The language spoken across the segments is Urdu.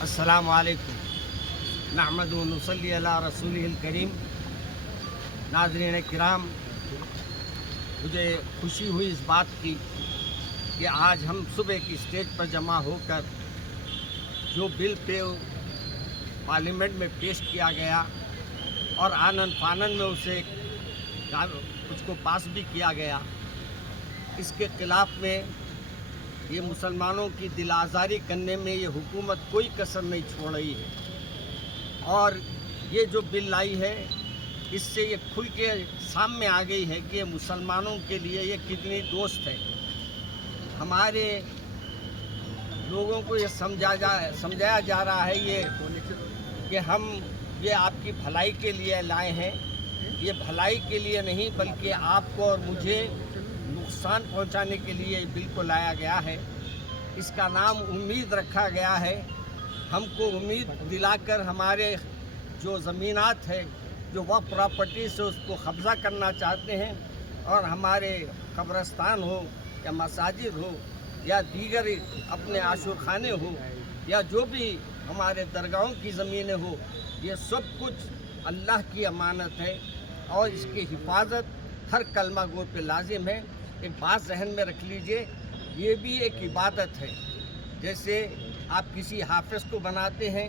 السلام علیکم نحمد و نصلی علی رسولہ الکریم. ناظرین کرام، مجھے خوشی ہوئی اس بات کی کہ آج ہم صبح کی اسٹیج پر جمع ہو کر جو بل پہ پارلیمنٹ میں پیش کیا گیا اور آنن فانن میں اسے اس کو پاس بھی کیا گیا، اس کے خلاف میں یہ مسلمانوں کی دل آزاری کرنے میں یہ حکومت کوئی کسر نہیں چھوڑ رہی ہے. اور یہ جو بل لائی ہے اس سے یہ کھل کے سامنے آ گئی ہے کہ مسلمانوں کے لیے یہ کتنی دوست ہے. ہمارے لوگوں کو یہ سمجھایا جا رہا ہے کہ ہم یہ آپ کی بھلائی کے لیے لائے ہیں. یہ بھلائی کے لیے نہیں بلکہ آپ کو اور مجھے نقصان پہنچانے کے لیے بل کو لایا گیا ہے. اس کا نام امید رکھا گیا ہے. ہم کو امید دلا کر ہمارے جو زمینات ہے، جو وقف پراپرٹی سے اس کو قبضہ کرنا چاہتے ہیں، اور ہمارے قبرستان ہو یا مساجد ہو یا دیگر اپنے عاشور خانے ہو یا جو بھی ہمارے درگاہوں کی زمینیں ہو، یہ سب کچھ اللہ کی امانت ہے اور اس کی حفاظت ہر کلمہ گو پہ لازم ہے. ایک بات ذہن میں رکھ لیجئے، یہ بھی ایک عبادت ہے. جیسے آپ کسی حافظ کو بناتے ہیں،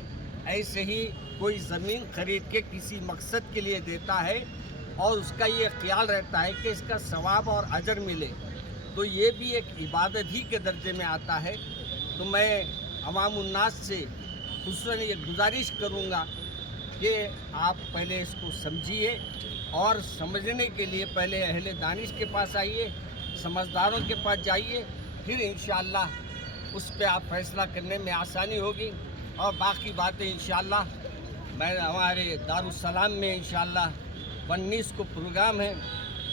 ایسے ہی کوئی زمین خرید کے کسی مقصد کے لیے دیتا ہے اور اس کا یہ خیال رہتا ہے کہ اس کا ثواب اور اجر ملے، تو یہ بھی ایک عبادت ہی کے درجے میں آتا ہے. تو میں عوام الناس سے خصوصاً یہ گزارش کروں گا کہ آپ پہلے اس کو سمجھیے اور سمجھنے کے لیے پہلے اہل دانش کے پاس آئیے، سمجھداروں کے پاس جائیے، پھر انشاءاللہ اس پہ آپ فیصلہ کرنے میں آسانی ہوگی. اور باقی باتیں انشاءاللہ میں ہمارے دارالسلام میں انشاءاللہ 19 کو پروگرام ہے،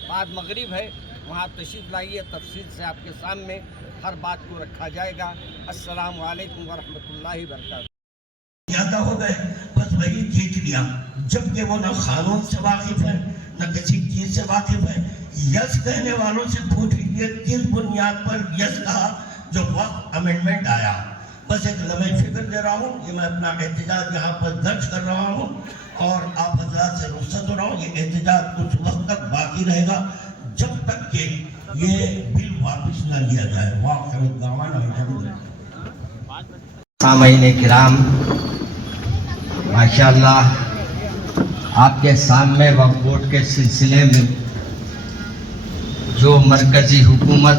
بعد مغرب ہے، وہاں تشریف لائیے، تفصیل سے آپ کے سامنے ہر بات کو رکھا جائے گا. السلام علیکم ورحمۃ اللہ وبرکاتہ. زیادہ ہو گئے بس وہی جیت لیا، جبکہ وہ نہ قانون سے واقف ہے نہ کسی چیز سے واقف ہے. یس کہنے والوں سے پوچھ لیجیے کس بنیاد پر یس کہا جو وقت امینڈمنٹ آیا. بس ایک لمحہ فکر دے رہا ہوں کہ میں اپنا احتجاج یہاں پر درج کر رہا ہوں اور آپ حضرات سے رخصت ہو رہا ہوں. یہ احتجاج کچھ وقت تک باقی رہے گا جب تک کہ یہ بل واپس نہ لیا جائے. وآخر دعوانا الحمدللہ. سامعین کرام، ماشاءاللہ آپ کے سامنے وقف بورڈ کے سلسلے میں جو مرکزی حکومت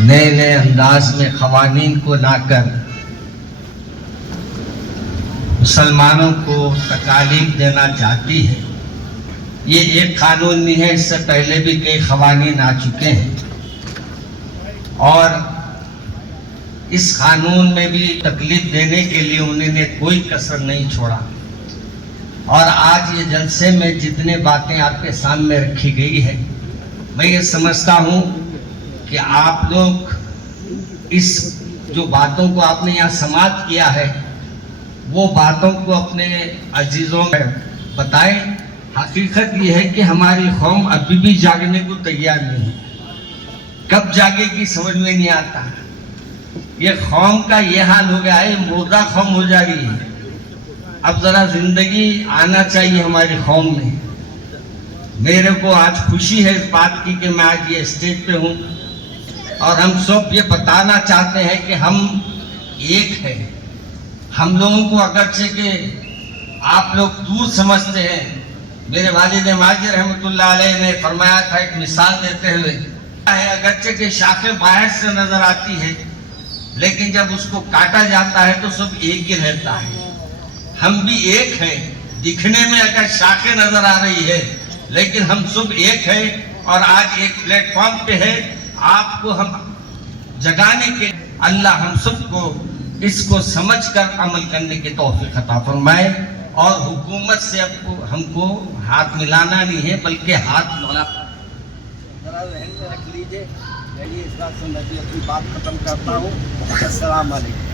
نئے انداز میں قوانین کو لا کر مسلمانوں کو تکالیف دینا چاہتی ہے، یہ ایک قانون نہیں ہے، اس سے پہلے بھی کئی قوانین آ چکے ہیں اور اس قانون میں بھی تکلیف دینے کے لیے انہوں نے کوئی کسر نہیں چھوڑا. اور آج یہ جلسے میں جتنے باتیں آپ کے سامنے رکھی گئی ہے، میں یہ سمجھتا ہوں کہ آپ لوگ اس جو باتوں کو آپ نے یہاں سماعت کیا ہے وہ باتوں کو اپنے عزیزوں میں بتائیں. حقیقت یہ ہے کہ ہماری قوم ابھی بھی جاگنے کو تیار نہیں ہے. کب جاگے گی سمجھ میں نہیں آتا. یہ قوم کا یہ حال ہو گیا ہے، مردہ قوم ہو جا رہی ہے. اب ذرا زندگی آنا چاہیے ہماری قوم میں. میرے کو آج خوشی ہے اس بات کی کہ میں آج یہ اسٹیج پہ ہوں اور ہم سب یہ بتانا چاہتے ہیں کہ ہم ایک ہیں. ہم لوگوں کو اگرچہ کہ آپ لوگ دور سمجھتے ہیں، میرے والد ماجد رحمۃ اللہ علیہ نے فرمایا تھا ایک مثال دیتے ہوئے، اگرچہ کہ شاخیں باہر سے نظر آتی ہے لیکن جب اس کو کاٹا جاتا ہے تو سب ایک ہی رہتا ہے. ہم بھی ایک ہیں، دکھنے میں اگر شاخیں نظر آ رہی ہے لیکن ہم سب ایک ہیں. اور آج ایک پلیٹ فارم پہ ہے آپ کو ہم جگانے کے. اللہ ہم سب کو اس کو سمجھ کر عمل کرنے کی توفیق عطا فرمائے. اور حکومت سے اب ہم کو ہاتھ ملانا نہیں ہے بلکہ ہاتھ ملا. ذرا ذہن میں رکھ لیجئے. چلیے اس بات سے میں بھی اپنی بات ختم کرتا ہوں. السلام علیکم.